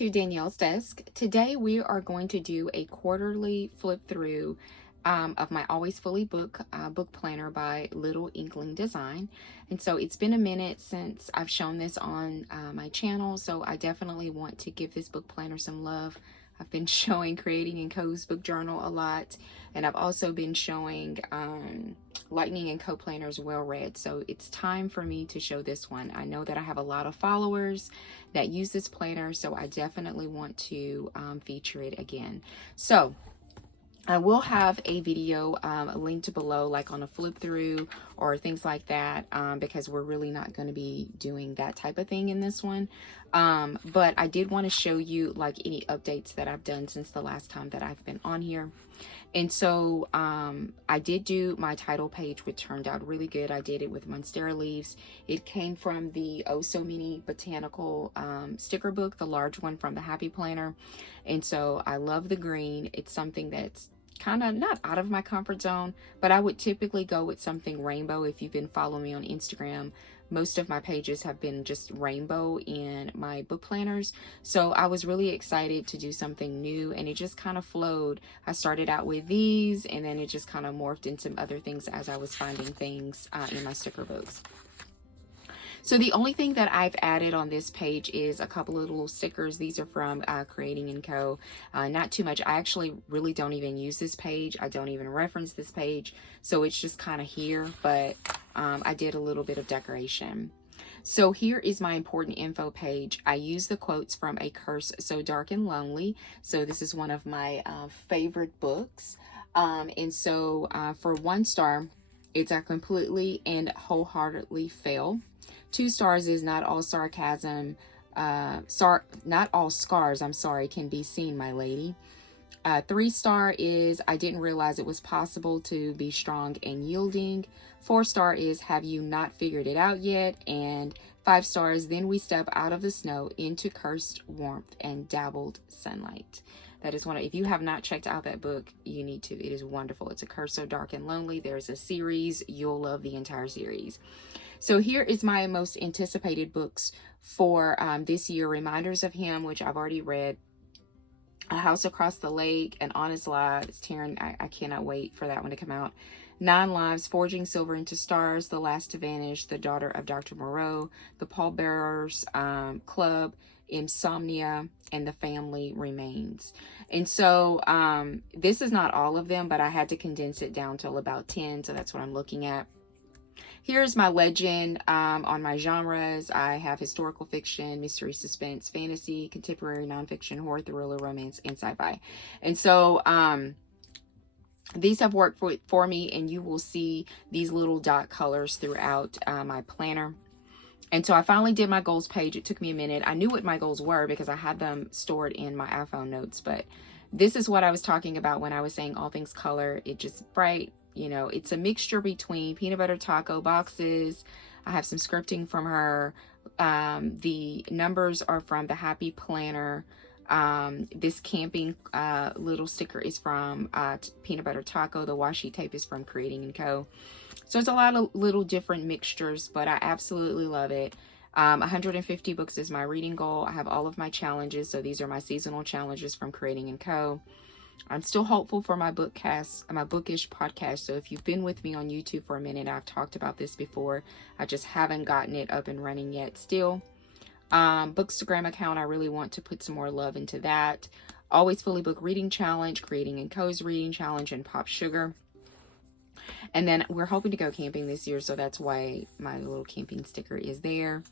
to Danielle's Desk. Today we are going to do a quarterly flip through of my Always Fully book planner by Little Inkling Design. And so it's been a minute since I've shown this on my channel, so I definitely want to give this book planner some love. I've been showing Creating & Co.'s book journal a lot, and I've also been showing Lightning & Co. planners Well Read. So it's time for me to show this one. I know that I have a lot of followers that use this planner, so I definitely want to feature it again. So I will have a video linked below, like on a flip through or things like that, because we're really not going to be doing that type of thing in this one. But I did want to show you like any updates that I've done since the last time that I've been on here. And so I did do my title page, which turned out really good. I did it with Monstera leaves. It came from the Oh So Many Botanical sticker book, the large one from the Happy Planner. And so I love the green. It's something that's kind of not out of my comfort zone, but I would typically go with something rainbow. If you've been following me on Instagram, most of my pages have been just rainbow in my book planners. So I was really excited to do something new, and it just kind of flowed. I started out with these, and then it just kind of morphed into other things as I was finding things in my sticker books. So the only thing that I've added on this page is a couple of little stickers. These are from Creating & Co. Not too much. I actually really don't even use this page. I don't even reference this page. So it's just kind of here, but I did a little bit of decoration. So here is my important info page. I use the quotes from A Curse So Dark and Lonely. So this is one of my favorite books. And so for 1 star, it's a completely and wholeheartedly fail. 2 stars is not all sarcasm, not all scars, I'm sorry, can be seen, my lady. 3 star is I didn't realize it was possible to be strong and yielding. 4 star is have you not figured it out yet? And 5 stars, then we step out of the snow into cursed warmth and dabbled sunlight. That is one of, if you have not checked out that book, you need to. It is wonderful. It's A Curse So Dark and Lonely. There's a series. You'll love the entire series. So here is my most anticipated books for this year. Reminders of Him, which I've already read. A House Across the Lake, and Honest Lives. Taryn, I cannot wait for that one to come out. 9 Lives, Forging Silver into Stars, The Last to Vanish, The Daughter of Dr. Moreau, The Pallbearers Club, Insomnia, and The Family Remains. And so this is not all of them, but I had to condense it down to about 10, so that's what I'm looking at. Here's my legend on my genres. I have historical fiction, mystery, suspense, fantasy, contemporary, nonfiction, horror, thriller, romance, and sci-fi. And so these have worked for me, and you will see these little dot colors throughout my planner. And so I finally did my goals page. It took me a minute. I knew what my goals were because I had them stored in my iPhone notes, but this is what I was talking about when I was saying all things color. It just bright. You know, it's a mixture between peanut butter taco boxes. I have some scripting from her. The numbers are from the Happy Planner. This camping little sticker is from Peanut Butter Taco. The washi tape is from Creating & Co. So it's a lot of little different mixtures, but I absolutely love it. 150 books is my reading goal. I have all of my challenges. So these are my seasonal challenges from Creating & Co. I'm still hopeful for my bookish podcast. So if you've been with me on YouTube for a minute, I've talked about this before. I just haven't gotten it up and running yet still. Bookstagram account, I really want to put some more love into that. Always Fully Book Reading Challenge, Creating & Co.'s Reading Challenge, and Pop Sugar. And then we're hoping to go camping this year, so that's why my little camping sticker is there.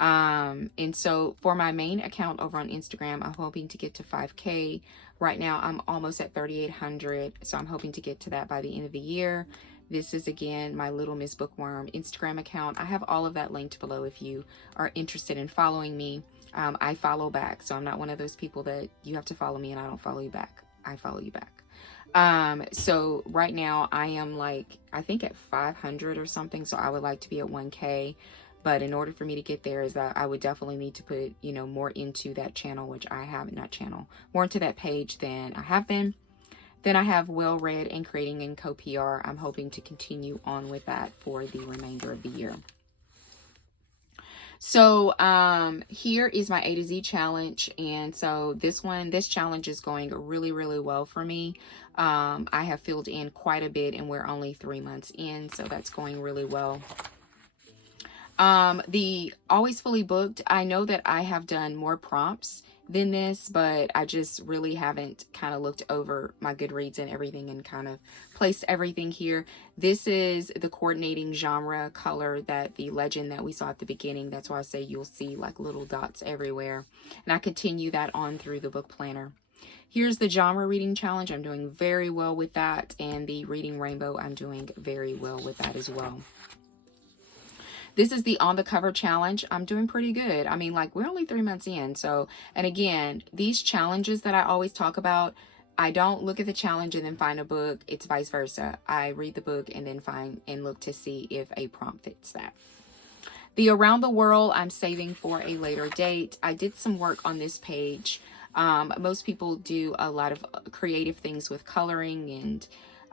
And so for my main account over on Instagram, I'm hoping to get to 5K. Right now, I'm almost at 3,800, so I'm hoping to get to that by the end of the year. This is, again, my Little Miss Bookworm Instagram account. I have all of that linked below if you are interested in following me. I follow back, so I'm not one of those people that you have to follow me and I don't follow you back. I follow you back. So right now I am like, I think at 500 or something, so I would like to be at 1K. But in order for me to get there is that I would definitely need to put, you know, more into that channel, which I have more into that page than I have been. Then I have Well Read and Creating & Co. PR. I'm hoping to continue on with that for the remainder of the year. So here is my A to Z challenge. And so this challenge is going really, really well for me. I have filled in quite a bit and we're only 3 months in. So that's going really well. The Always Fully Booked, I know that I have done more prompts than this, but I just really haven't kind of looked over my Goodreads and everything and kind of placed everything here. This is the coordinating genre color that the legend that we saw at the beginning. That's why I say you'll see like little dots everywhere. And I continue that on through the book planner. Here's the genre reading challenge. I'm doing very well with that. And the reading rainbow, I'm doing very well with that as well. This is the on the cover challenge. I'm doing pretty good. I mean, like, we're only 3 months in. So, and again, these challenges that I always talk about, I don't look at the challenge and then find a book. It's vice versa. I read the book and then find and look to see if a prompt fits that. The Around the World, I'm saving for a later date. I did some work on this page. Most people do a lot of creative things with coloring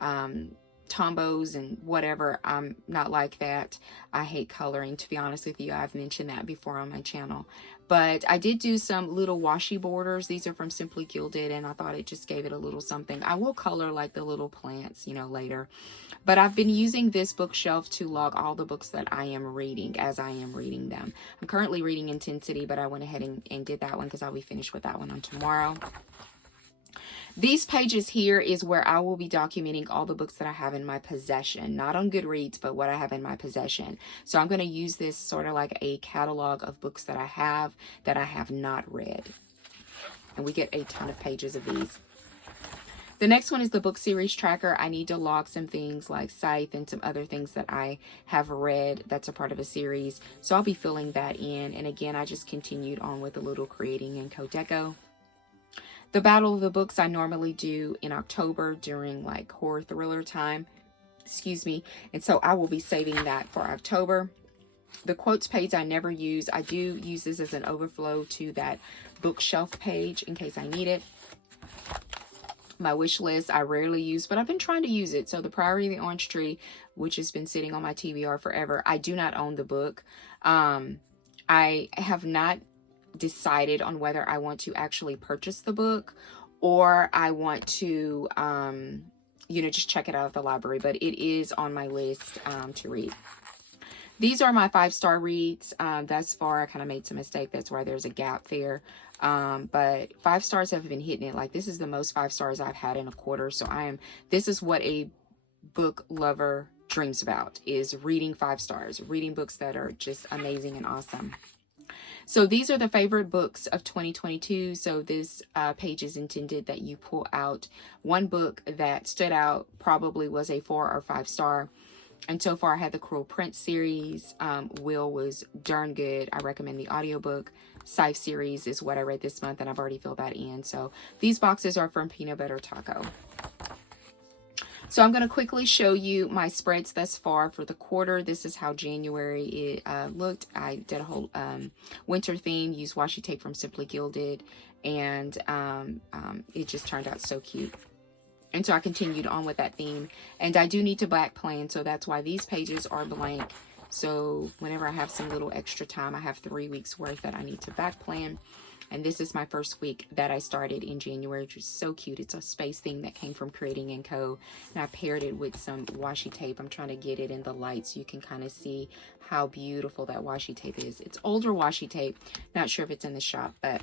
and tombos and whatever. I'm not like that. I hate coloring, to be honest with you. I've mentioned that before on my channel. But I did do some little washi borders. These are from Simply Gilded, and I thought it just gave it a little something. I will color like the little plants, you know, later. But I've been using this bookshelf to log all the books that I am reading as I am reading them. I'm currently reading Intensity, but I went ahead and did that one because I'll be finished with that one on tomorrow. These pages here is where I will be documenting all the books that I have in my possession, not on Goodreads, but what I have in my possession. So I'm going to use this sort of like a catalog of books that I have not read. And we get a ton of pages of these. The next one is the book series tracker. I need to log some things like Scythe and some other things that I have read that's a part of a series. So I'll be filling that in. And again, I just continued on with a little creating in Codeco. The Battle of the Books I normally do in October during like horror thriller time. Excuse me. And so I will be saving that for October. The quotes page I never use. I do use this as an overflow to that bookshelf page in case I need it. My wish list I rarely use, but I've been trying to use it. So the Priory of the Orange Tree, which has been sitting on my TBR forever. I do not own the book. I have not decided on whether I want to actually purchase the book or I want to, you know, just check it out at the library, but it is on my list to read. These are my 5-star reads. Thus far, I kind of made some mistake. That's why there's a gap there. But 5 stars have been hitting it. Like, this is the most 5 stars I've had in a quarter. So this is what a book lover dreams about, is reading 5 stars, reading books that are just amazing and awesome. So these are the favorite books of 2022. So this page is intended that you pull out one book that stood out, probably was a 4 or 5 star. And so far I had the Cruel Prince series. Will was darn good. I recommend the audiobook. Scythe series is what I read this month and I've already filled that in. So these boxes are from Peanut Butter Taco. So I'm going to quickly show you my spreads thus far for the quarter. This is how January looked. I did a whole winter theme, used washi tape from Simply Gilded, and it just turned out so cute. And so I continued on with that theme. And I do need to back plan, so that's why these pages are blank. So whenever I have some little extra time, I have 3 weeks worth that I need to back plan. And this is my first week that I started in January, which is so cute. It's a space theme that came from Creating & Co. And I paired it with some washi tape. I'm trying to get it in the light so you can kind of see how beautiful that washi tape is. It's older washi tape. Not sure if it's in the shop, but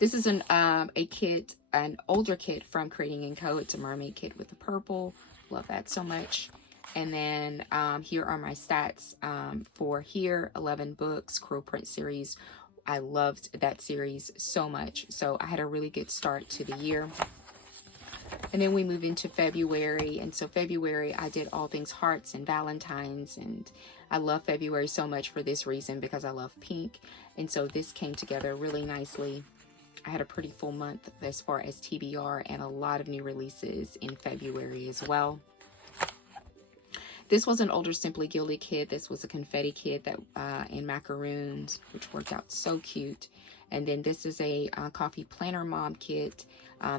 this is a kit, an older kit from Creating & Co. It's a mermaid kit with the purple. Love that so much. And then here are my stats for here, 11 books, Cruel Prince series. I loved that series so much. So I had a really good start to the year. And then we move into February. And so February, I did all things hearts and Valentine's. And I love February so much for this reason, because I love pink. And so this came together really nicely. I had a pretty full month as far as TBR and a lot of new releases in February as well. This was an older Simply Gilded kit. This was a confetti kit that in macaroons, which worked out so cute. And then this is a coffee planner mom kit.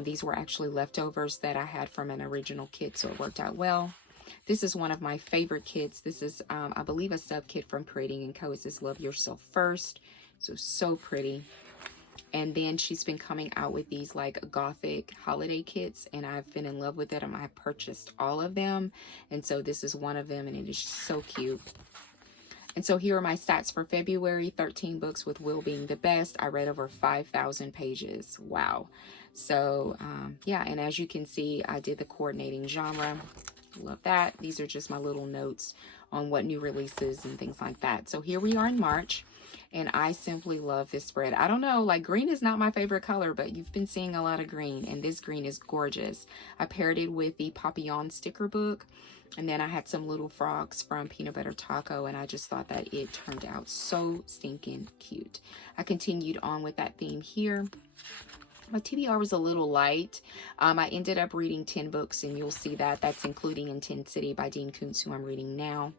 These were actually leftovers that I had from an original kit, so it worked out well. This is one of my favorite kits. This is, I believe, a sub kit from Creating & Co. It says Love Yourself First. So pretty. And then she's been coming out with these like gothic holiday kits, and I've been in love with it. I've purchased all of them, and so this is one of them, and it is so cute. And so here are my stats for February. 13 books, with Will being the best. I read over 5,000 pages. Wow. So yeah, and as you can see, I did the coordinating genre. Love that. These are just my little notes on what new releases and things like that. So here we are in March, and I simply love this spread. I don't know, like, green is not my favorite color, but you've been seeing a lot of green, and this green is gorgeous. I paired it with the Papillon sticker book, and then I had some little frogs from Peanut Butter Taco, and I just thought that it turned out so stinking cute. I continued on with that theme here. My TBR was a little light. I ended up reading 10 books, and you'll see that. That's including Intensity by Dean Koontz, who I'm reading now.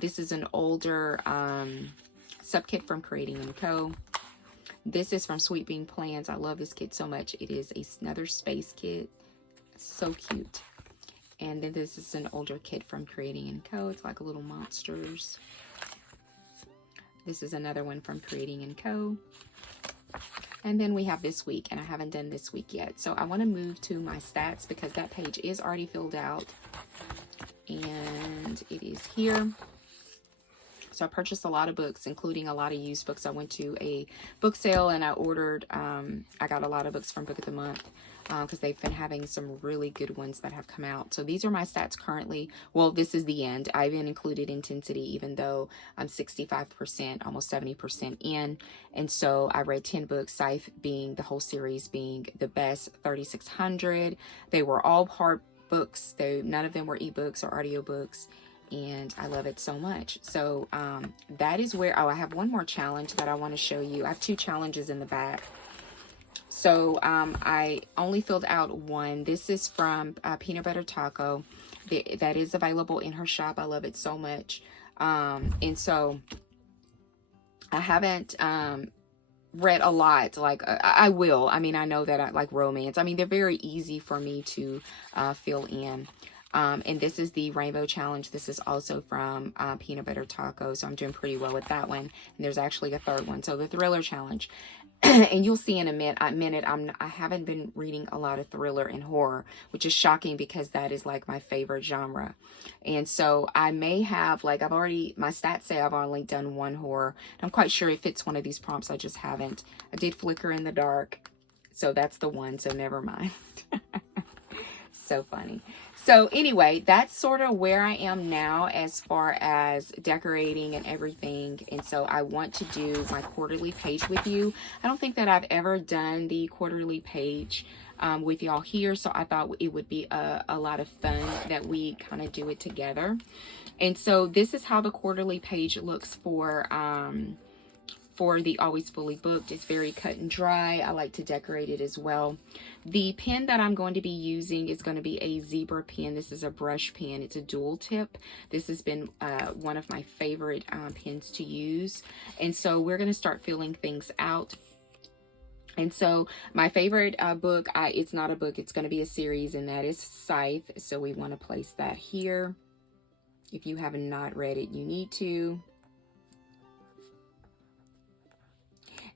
This is an older sub-kit from Creating & Co. This is from Sweet Bean Plans. I love this kit so much. It is another space kit. So cute. And then this is an older kit from Creating & Co. It's like a little monsters. This is another one from Creating & Co. And then we have this week, and I haven't done this week yet. So I want to move to my stats because that page is already filled out. And it is here. So I purchased a lot of books, including a lot of used books. I went to a book sale and I ordered, I got a lot of books from Book of the Month because they've been having some really good ones that have come out. So these are my stats currently. Well, this is the end. I even included Intensity, even though I'm 65%, almost 70% in. And so I read 10 books, Scythe being the whole series being the best, 3,600. They were all hard books. None of them were ebooks or audiobooks. And I love it so much. So that is where, I have one more challenge that I want to show you. I have 2 challenges in the back. So I only filled out one. This is from Peanut Butter Taco. That is available in her shop. I love it so much. And so I haven't read a lot. Like I will. I mean, I know that I like romance. I mean, they're very easy for me to fill in. And this is the Rainbow Challenge. This is also from Peanut Butter Taco. So I'm doing pretty well with that one. And there's actually a third one. So the Thriller Challenge. And you'll see in a minute, I haven't been reading a lot of thriller and horror, which is shocking because that is like my favorite genre. And so I may have, like, my stats say I've only done 1 horror. I'm quite sure it fits one of these prompts. I just haven't. I did Flicker in the Dark. So that's the one. So never mind. So funny. So anyway, that's sort of where I am now as far as decorating and everything. And so I want to do my quarterly page with you. I don't think that I've ever done the quarterly page with y'all here. So I thought it would be a lot of fun that we kind of do it together. And so this is how the quarterly page looks for the Always Fully Booked. It's very cut and dry. I like to decorate it as well. The pen that I'm going to be using is going to be a zebra pen. This is a brush pen. It's a dual tip. This has been one of my favorite pens to use. And so we're going to start filling things out. And so my favorite book, it's not a book, it's going to be a series, and that is Scythe. So we want to place that here. If you have not read it, you need to.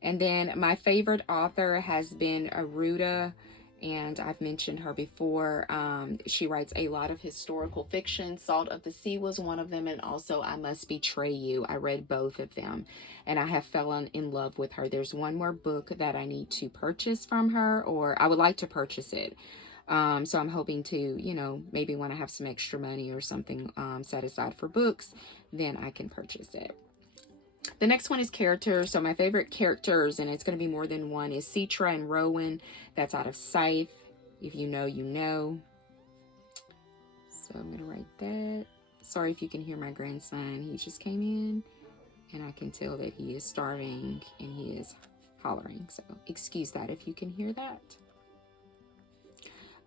And then my favorite author has been Aruda, and I've mentioned her before. She writes a lot of historical fiction. Salt of the Sea was one of them, and also I Must Betray You. I read both of them, and I have fallen in love with her. There's one more book that I need to purchase from her, or I would like to purchase it. So I'm hoping to, maybe when I have some extra money or something set aside for books, then I can purchase it. The next one is characters. So my favorite characters, and it's going to be more than one, is Citra and Rowan. That's out of Scythe. If you know, you know. So I'm going to write that. Sorry if you can hear my grandson. He just came in, and I can tell that he is starving, and he is hollering. So excuse that if you can hear that.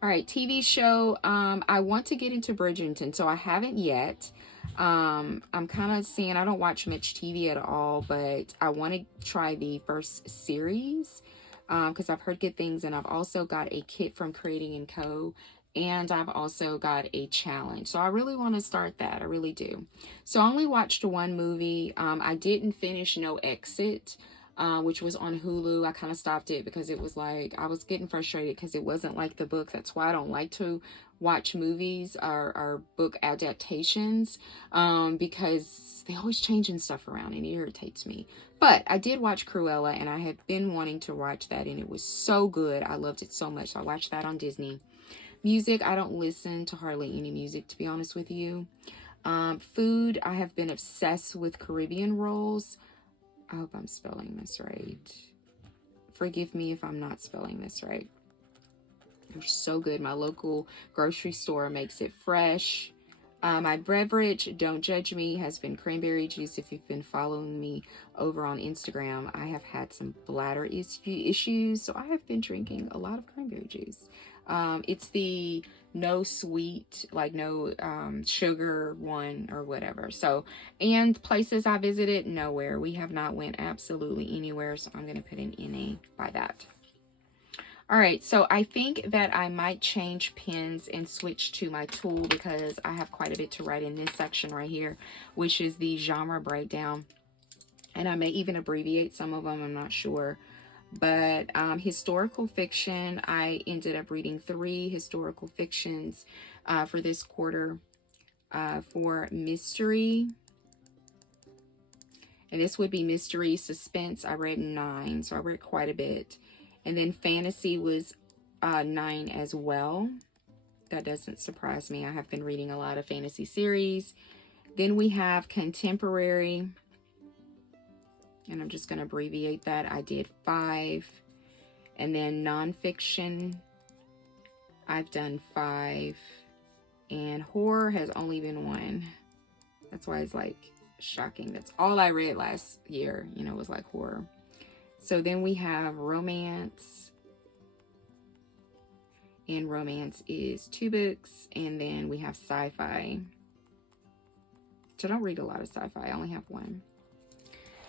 All right, TV show. I want to get into Bridgerton, so I haven't yet. I'm kind of seeing, I don't watch much TV at all, but I want to try the first series because I've heard good things, and I've also got a kit from Creating & Co. And I've also got a challenge. So I really want to start that. I really do. So I only watched one movie. I didn't finish No Exit, which was on Hulu. I kind of stopped it because it was like, I was getting frustrated because it wasn't like the book. That's why I don't like to watch movies or book adaptations, because they always changing stuff around and it irritates me. But I did watch Cruella, and I have been wanting to watch that, and it was so good. I loved it so much. So I watched that on Disney. Music, I don't listen to hardly any music, to be honest with you. Food, I have been obsessed with Caribbean rolls. I hope I'm spelling this right. Forgive me if I'm not spelling this right. They're so good. My local grocery store makes it fresh. My beverage, don't judge me, has been cranberry juice. If you've been following me over on Instagram, I have had some bladder issues, so I have been drinking a lot of cranberry juice. It's the no sweet, like no sugar one or whatever. So, and places I visited, nowhere. We have not went absolutely anywhere, so I'm going to put an NA by that. All right, so I think that I might change pens and switch to my tool because I have quite a bit to write in this section right here, which is the genre breakdown. And I may even abbreviate some of them, I'm not sure. But historical fiction, I ended up reading 3 historical fictions for this quarter. For mystery, and this would be mystery suspense, I read 9, so I read quite a bit. And then fantasy was 9 as well. That doesn't surprise me. I have been reading a lot of fantasy series. Then we have contemporary, and I'm just going to abbreviate that. I did 5. And then nonfiction, I've done 5. And horror has only been 1. That's why it's like shocking. That's all I read last year, you know, was like horror. So then we have romance, and romance is 2 books. And then we have sci-fi. So I don't read a lot of sci-fi. I only have 1.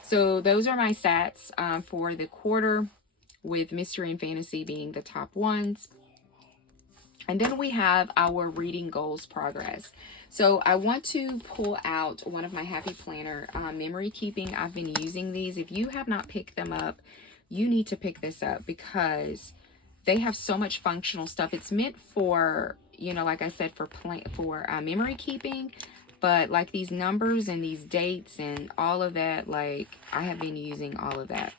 So those are my stats for the quarter, with mystery and fantasy being the top ones. And then we have our reading goals progress. So I want to pull out one of my Happy Planner memory keeping. I've been using these. If you have not picked them up, you need to pick this up because they have so much functional stuff. It's meant for, you know, like I said, for memory keeping, but like these numbers and these dates and all of that, like I have been using all of that.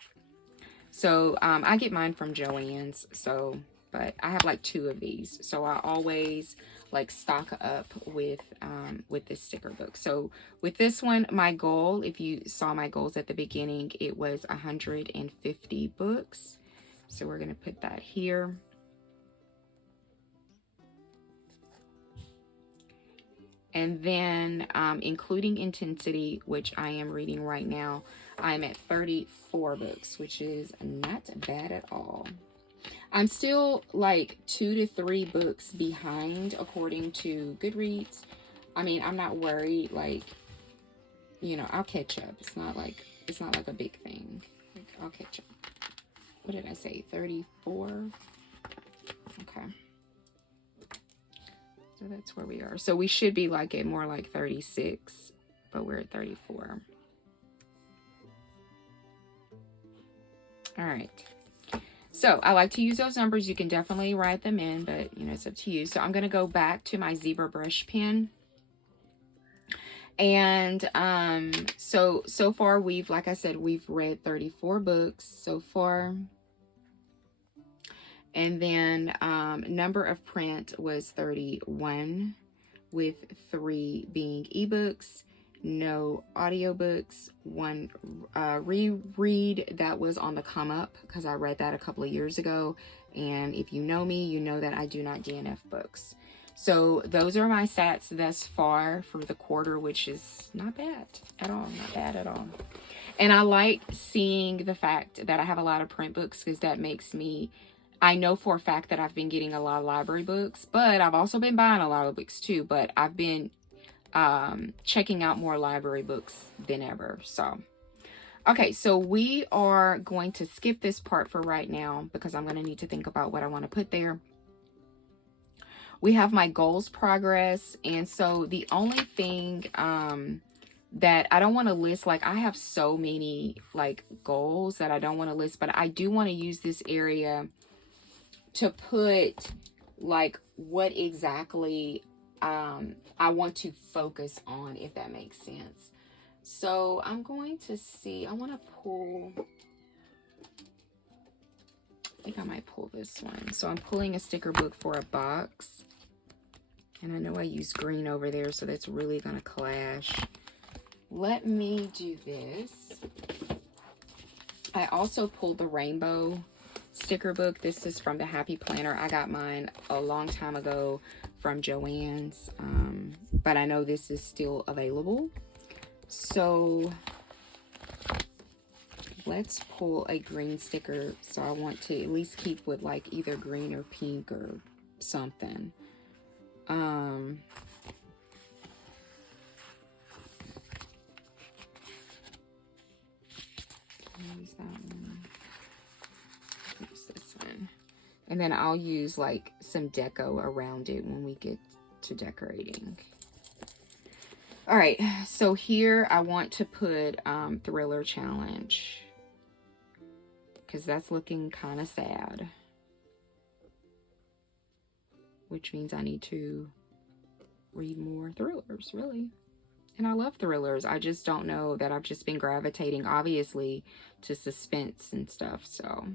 So I get mine from Joann's, so, but I have like 2 of these, so I always like stock up with this sticker book. So with this one, my goal, if you saw my goals at the beginning, it was 150 books. So we're going to put that here. And then including intensity, which I am reading right now, I'm at 34 books, which is not bad at all. I'm still like 2 to 3 books behind according to Goodreads. I mean, I'm not worried, like, you know, I'll catch up. It's not like a big thing. Like, I'll catch up. What did I say? 34? Okay. So that's where we are. So we should be like at more like 36, but we're at 34. All right. So I like to use those numbers. You can definitely write them in, but you know, it's up to you. So I'm going to go back to my zebra brush pen. And so far we've, like I said, we've read 34 books so far. And then number of print was 31, with 3 being ebooks, no audiobooks, 1 reread that was on the come up because I read that a couple of years ago. And if you know me, you know that I do not DNF books. So those are my stats thus far for the quarter, which is not bad at all. Not bad at all. And I like seeing the fact that I have a lot of print books because that makes me, I know for a fact that I've been getting a lot of library books, but I've also been buying a lot of books too. But I've been checking out more library books than ever. So, okay, so we are going to skip this part for right now because I'm going to need to think about what I want to put there. we have my goals progress. And so the only thing that I don't want to list, like I have so many like goals that I don't want to list, but I do want to use this area to put like what exactly I want to focus on, if that makes sense. So I'm going to see, I want to pull, I think I might pull this one. So I'm pulling a sticker book for a box. And I know I use green over there, so that's really going to clash. Let me do this. I also pulled the rainbow sticker book. This is from the Happy Planner. I got mine a long time ago from Joann's, but I know this is still available. So let's pull a green sticker. So I want to at least keep with like either green or pink or something. Use that one. Use this one. And then I'll use like some deco around it when we get to decorating. All right, so here I want to put Thriller Challenge, because that's looking kind of sad, which means I need to read more thrillers, really. And I love thrillers. I just don't know that I've just been gravitating, obviously, to suspense and stuff. So,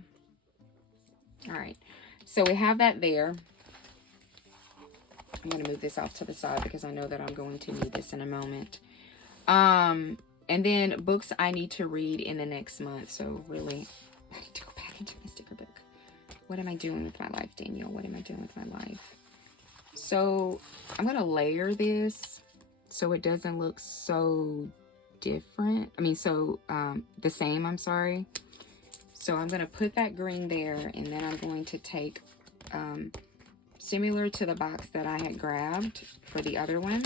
all right. So we have that there. I'm going to move this off to the side because I know that I'm going to need this in a moment. And then books I need to read in the next month. So really, I need to go back into my sticker book. What am I doing with my life, Danielle? What am I doing with my life? So I'm going to layer this so it doesn't look so different. I mean, so the same, I'm sorry. So I'm going to put that green there, and then I'm going to take, similar to the box that I had grabbed for the other one,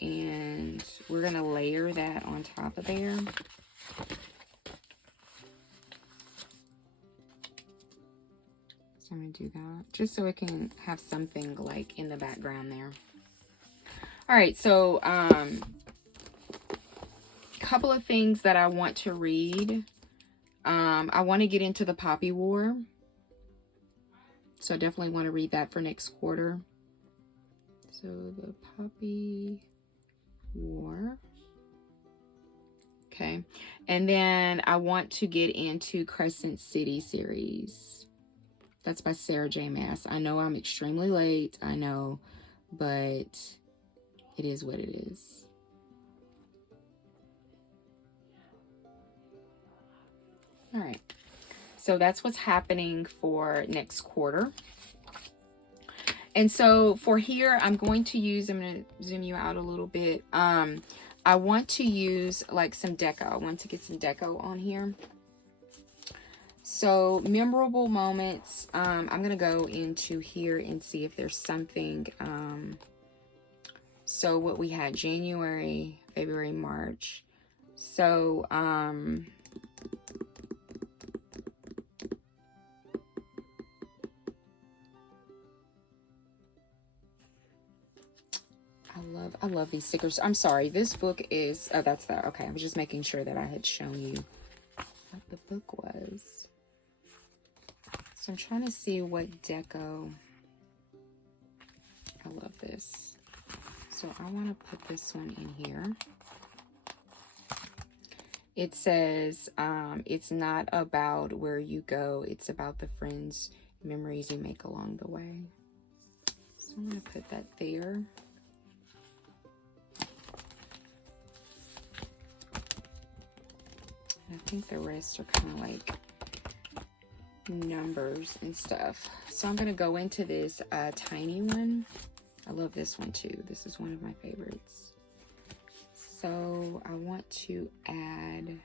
and we're going to layer that on top of there. So I'm going to do that just so it can have something like in the background there. All right, so couple of things that I want to read. I want to get into the Poppy War. So I definitely want to read that for next quarter. So the Poppy War. Okay. And then I want to get into Crescent City series. That's by Sarah J. Maas. I know I'm extremely late. I know, but it is what it is. All right. So that's what's happening for next quarter. And so for here, I'm going to use, I'm going to zoom you out a little bit. I want to use like some deco. I want to get some deco on here. So memorable moments. I'm going to go into here and see if there's something. So what we had, January, February, March. So, I love these stickers. I'm sorry, this book is, oh, that's that. Okay, I was just making sure that I had shown you what the book was. So I'm trying to see what deco. I love this. So I want to put this one in here. It says, it's not about where you go. It's about the friends, memories you make along the way. So I'm going to put that there. I think the rest are kind of like numbers and stuff. So I'm going to go into this tiny one. I love this one too. This is one of my favorites. So I want to add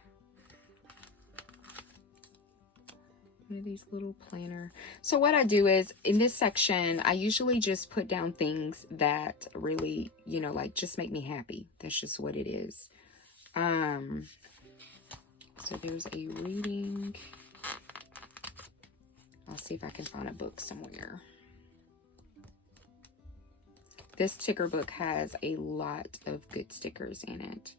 one of these little planner. So what I do is in this section, I usually just put down things that really, you know, like just make me happy. That's just what it is. So there's a reading. I'll see if I can find a book somewhere. this sticker book has a lot of good stickers in it.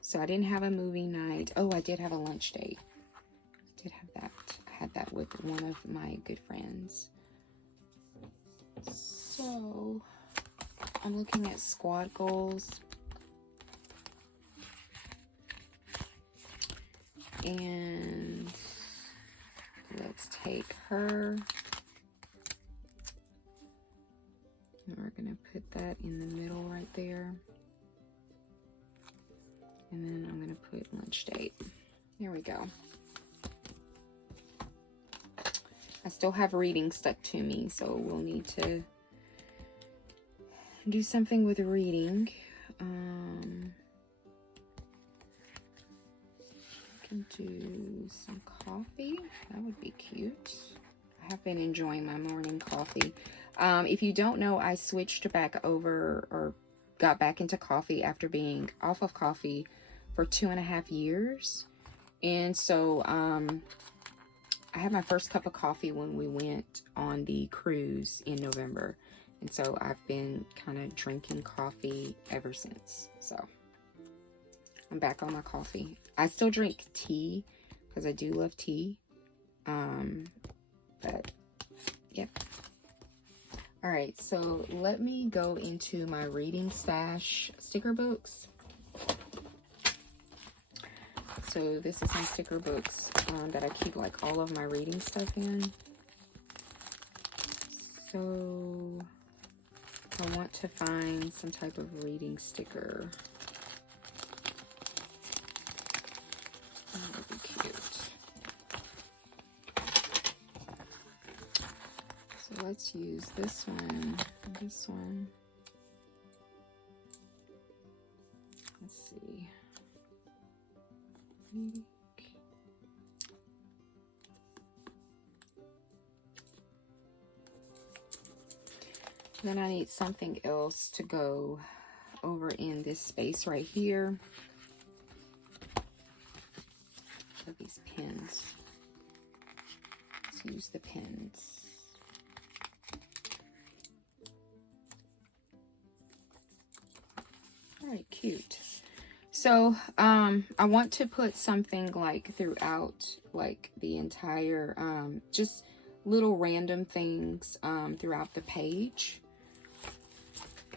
So I didn't have a movie night. Oh, I did have a lunch date. I did have that. I had that with one of my good friends. So I'm looking at squad goals. And let's take her. And we're going to put that in the middle right there. And then I'm going to put lunch date. There we go. I still have reading stuck to me, so we'll need to do something with reading. Can do some coffee. That would be cute. I have been enjoying my morning coffee. If you don't know, I switched back over, or got back into coffee after being off of coffee for 2.5 years. And so I had my first cup of coffee when we went on the cruise in November. And so I've been kind of drinking coffee ever since. So I'm back on my coffee. I still drink tea because I do love tea. But yeah. All right, so let me go into my reading stash sticker books. So this is some sticker books that I keep like all of my reading stuff in. So I want to find some type of reading sticker. That would be cute. So let's use this one, this one. Let's see. Then I need something else to go over in this space right here. So these pins. Let's use the pins. All right, cute. So I want to put something like throughout like the entire, just little random things throughout the page.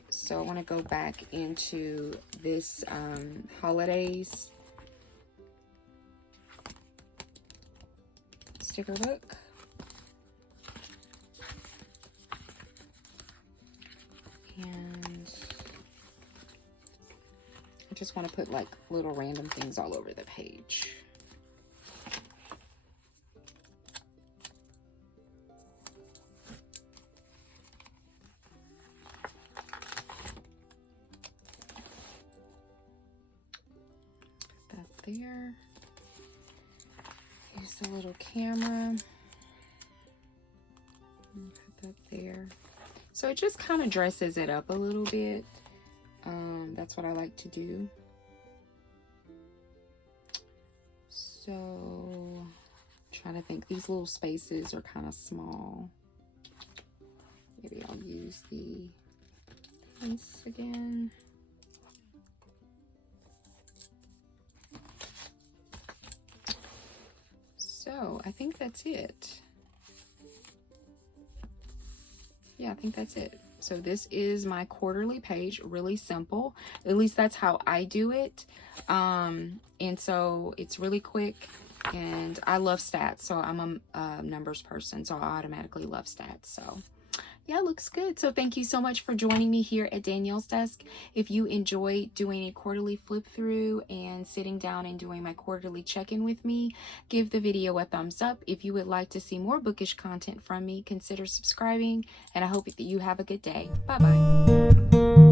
So I want to go back into this holidays sticker book. And I just want to put like little random things all over the page. Put that there. Use the little camera. And put that there. So it just kind of dresses it up a little bit. That's what I like to do. So, trying to think, these little spaces are kind of small. Maybe I'll use the pins again. So, I think that's it. Yeah, I think that's it. So this is my quarterly page, really simple. At least that's how I do it. And so it's really quick, and I love stats. So I'm a numbers person, so I automatically love stats. So yeah, it looks good. So thank you so much for joining me here at Danielle's Desk. If you enjoy doing a quarterly flip through and sitting down and doing my quarterly check-in with me, give the video a thumbs up. If you would like to see more bookish content from me, consider subscribing, and I hope that you have a good day. Bye-bye.